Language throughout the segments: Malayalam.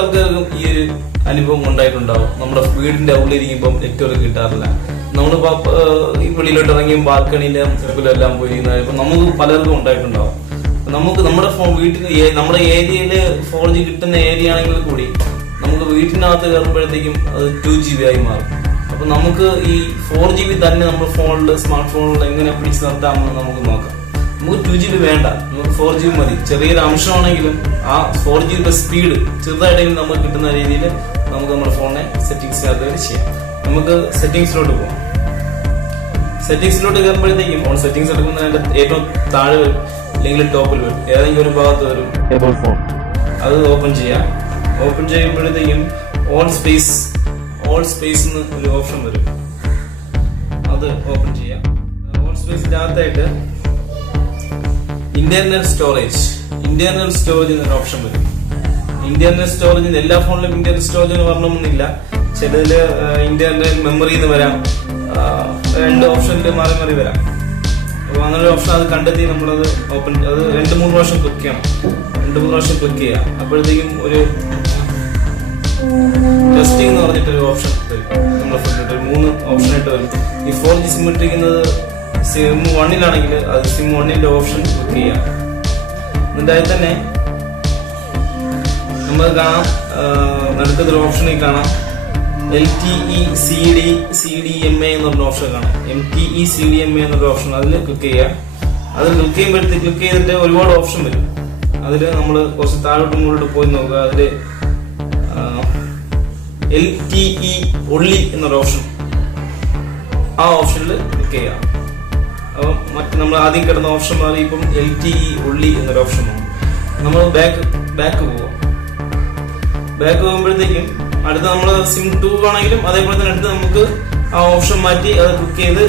ആൾക്കാർക്കും ഈ ഒരു അനുഭവം ഉണ്ടായിട്ടുണ്ടാവും. നമ്മുടെ വീടിന്റെ ഉള്ളിലിരിക്കുമ്പോൾ നെറ്റ്വർക്ക് കിട്ടാറില്ല. നമ്മളിപ്പോ ഈ വെളിയിലോട്ട് ഇറങ്ങിയും ബാൽക്കണിയിലും എല്ലാം പോയി ഇപ്പൊ നമുക്ക് പലർക്കും ഉണ്ടായിട്ടുണ്ടാവും. നമുക്ക് നമ്മുടെ വീട്ടിൽ നമ്മുടെ ഏരിയയില് 4G കിട്ടുന്ന ഏരിയ ആണെങ്കിൽ കൂടി നമുക്ക് വീട്ടിനകത്ത് കയറുമ്പോഴത്തേക്കും അത് 2GB ആയി മാറും. അപ്പൊ നമുക്ക് ഈ 4GB തന്നെ നമ്മുടെ ഫോണിൽ സ്മാർട്ട് ഫോണിൽ എങ്ങനെ പിടിച്ച് നിർത്താമെന്ന് നമുക്ക് നോക്കാം. നമുക്ക് 2GB വേണ്ട, നമുക്ക് 4GB മതി. ചെറിയൊരു അംശമാണെങ്കിലും ആ 4GB സ്പീഡ് ചെറുതായിട്ടെങ്കിലും നമുക്ക് കിട്ടുന്ന രീതിയിൽ നമുക്ക് നമ്മുടെ ഫോണിനെ സെറ്റിംഗ്സ് ചെയ്യാം. നമുക്ക് സെറ്റിംഗ്സിലോട്ട് പോകാം. സെറ്റിംഗ്സിലോട്ട് കയറുമ്പോഴത്തേക്കും ഫോൺ സെറ്റിംഗ്സ് എടുക്കുന്നതിന്റെ ഏറ്റവും താഴെ വരും, അല്ലെങ്കിൽ ടോപ്പിൽ വരും, ഏതെങ്കിലും ഒരു ഭാഗത്ത് വരും എബൌട്ട് ഫോൺ. അത് ഓപ്പൺ ചെയ്യാം. ഓപ്പൺ ചെയ്യുമ്പോഴത്തേക്കും ഓൾ സ്പേസ് എന്ന് ഒരു ഓപ്ഷൻ വരും. അത് ഓപ്പൺ ചെയ്യാം. ഓൾ സ്പേസിന്റെ അകത്തായിട്ട് ഇന്റർണൽ സ്റ്റോറേജ് എന്നൊരു ഓപ്ഷൻ വരും. ഇന്റർണൽ സ്റ്റോറേജിന് എല്ലാ ഫോണിലും ഇന്റർണൽ സ്റ്റോറേജ് എന്ന് പറഞ്ഞൊന്നുമില്ല. ചിലതില് ഇന്റർണൽ മെമ്മറി എന്ന് വരാം, രണ്ട് ഓപ്ഷനിൽ മാറി വരാം. അപ്പൊ അങ്ങനെ ഒരു ഓപ്ഷൻ അത് കണ്ടെത്തി നമ്മളത് ഓപ്പൺ, അത് 2-3 പ്രാവശ്യം ക്ലിക്ക് ചെയ്യണം. 2-3 പ്രാവശ്യം ക്ലിക്ക് ചെയ്യാം. അപ്പോഴത്തേക്കും ഒരു ടെസ്റ്റിംഗ് എന്ന് പറഞ്ഞിട്ടൊരു ഓപ്ഷൻ വരും. നമ്മുടെ ഫോണിൽ 3 ഓപ്ഷനായിട്ട് വരും. ഈ 4G സിം ഇട്ടിരിക്കുന്നത് സിം 1-ലാണെങ്കിൽ അത് സിം 1-ന്റെ ഓപ്ഷൻ ക്ലിക്ക് ചെയ്യാം. എന്നിട്ട് അതിൽ തന്നെ നമുക്ക് കാണാം, നടുക്കത്തൊരു ഓപ്ഷനിൽ കാണാം LTE CDMA എന്നൊരു ഓപ്ഷൻ കാണാം. MTE CDMA എന്നൊരു ഓപ്ഷൻ, അതിൽ ക്ലിക്ക് ചെയ്യാം. അത് ക്ലിക്ക് ചെയ്തിട്ട് ഒരുപാട് ഓപ്ഷൻ വരും. അതിൽ നമ്മൾ കുറച്ച് താഴോട്ട് മുകളിലോട്ട് പോയി നോക്കുക. അതില് LTE only എന്നൊരു ഓപ്ഷൻ, ആ ഓപ്ഷനിൽ ക്ലിക്ക് ചെയ്യാം. അപ്പം മറ്റു നമ്മൾ ആദ്യം കിടന്ന ഓപ്ഷൻ മാറി ഇപ്പം LTE only എന്നൊരു ഓപ്ഷൻ ആണ്. നമ്മൾ ബാക്ക് പോകുമ്പോഴത്തേക്കും അടുത്ത നമ്മൾ സിം 2 ആണെങ്കിലും അതേപോലെ തന്നെ അടുത്ത് നമുക്ക് ആ ഓപ്ഷൻ മാറ്റി അത് ക്ലിക്ക് ചെയ്ത്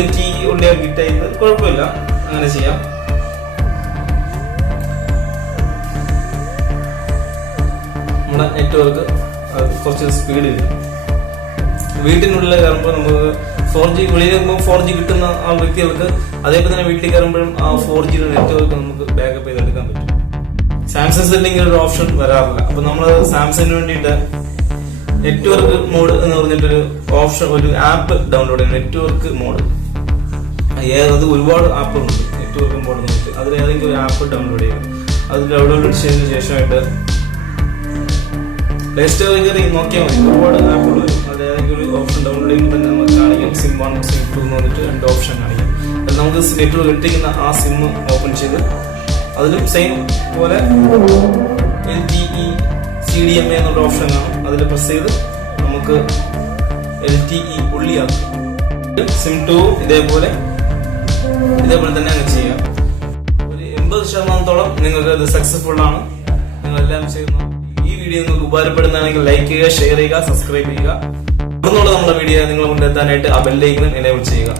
LTE only ആക്കിയിട്ട് കുഴപ്പമില്ല, അങ്ങനെ ചെയ്യാം. നമ്മുടെ നെറ്റ്വർക്ക് കുറച്ച് സ്പീഡ് കിട്ടും. വീട്ടിനുള്ളിൽ കയറുമ്പോൾ നമുക്ക് 4G, വെളിയിൽ വരുമ്പോൾ 4G കിട്ടുന്ന ആ വ്യക്തികൾക്ക് അതേപോലെ തന്നെ വീട്ടിൽ കയറുമ്പോഴും ആ 4G നെറ്റ്വർക്ക് നമുക്ക് ബാക്കപ്പ് ചെയ്തെടുക്കാൻ പറ്റും. സാംസങ് ഇല്ലെങ്കിൽ ഒരു ഓപ്ഷൻ വരാറില്ല. അപ്പൊ നമ്മൾ സാംസങ്ങിന് വേണ്ടിയിട്ട് നെറ്റ്വർക്ക് മോഡ് എന്ന് പറഞ്ഞിട്ടൊരു ഓപ്ഷൻ, ഒരു ആപ്പ് ഡൗൺലോഡ് ചെയ്യാം. നെറ്റ്വർക്ക് മോഡ്, അത് ഒരുപാട് ആപ്പുകളുണ്ട്. നെറ്റ്വർക്ക് മോഡ് നോക്കിയിട്ട് അതിൽ ഏതെങ്കിലും ഒരു ആപ്പ് ഡൗൺലോഡ് ചെയ്യാം. അത് ഡൗൺലോഡ് ചെയ്തതിനു ശേഷമായിട്ട് പ്ലേ സ്റ്റോറിൽ കയറി നോക്കിയാൽ മതി, ഒരുപാട് ആപ്പുകൾ വരും. അത് ഏതെങ്കിലും ഒരു ഓപ്ഷൻ ഡൗൺലോഡ് ചെയ്യുമ്പോൾ തന്നെ നമുക്ക് കാണിക്കും സിം 1 സിം 2 എന്ന് പറഞ്ഞിട്ട് 2 ഓപ്ഷൻ കാണിക്കും. അത് നമുക്ക് നെറ്റ്വർക്ക് ഇട്ടിരിക്കുന്ന ആ സിം ഓപ്പൺ ചെയ്ത് അതിലും സെയിം പോലെ LTE CDMA എന്നൊരു ഓപ്ഷൻ കാണും. അതിൽ പ്രസ് ചെയ്ത് നമുക്ക് LTE only ആക്കും. സിം 2 ഇതേപോലെ തന്നെ അങ്ങ് ചെയ്യാം. ഒരു 80% നിങ്ങൾക്ക് ഇത് സക്സസ്ഫുൾ ആണ്. നിങ്ങളെല്ലാം ചെയ്യുന്നു. ഈ വീഡിയോ നിങ്ങൾക്ക് ഉപകാരപ്പെടുന്നതാണെങ്കിൽ ലൈക്ക് ചെയ്യുക, ഷെയർ ചെയ്യുക, സബ്സ്ക്രൈബ് ചെയ്യുക. തുടർന്നുള്ള നമ്മുടെ വീഡിയോ നിങ്ങൾ മുന്നെത്താനായിട്ട് ആ ബെൽ ഐക്കൺ എനേബിൾ ചെയ്യുക.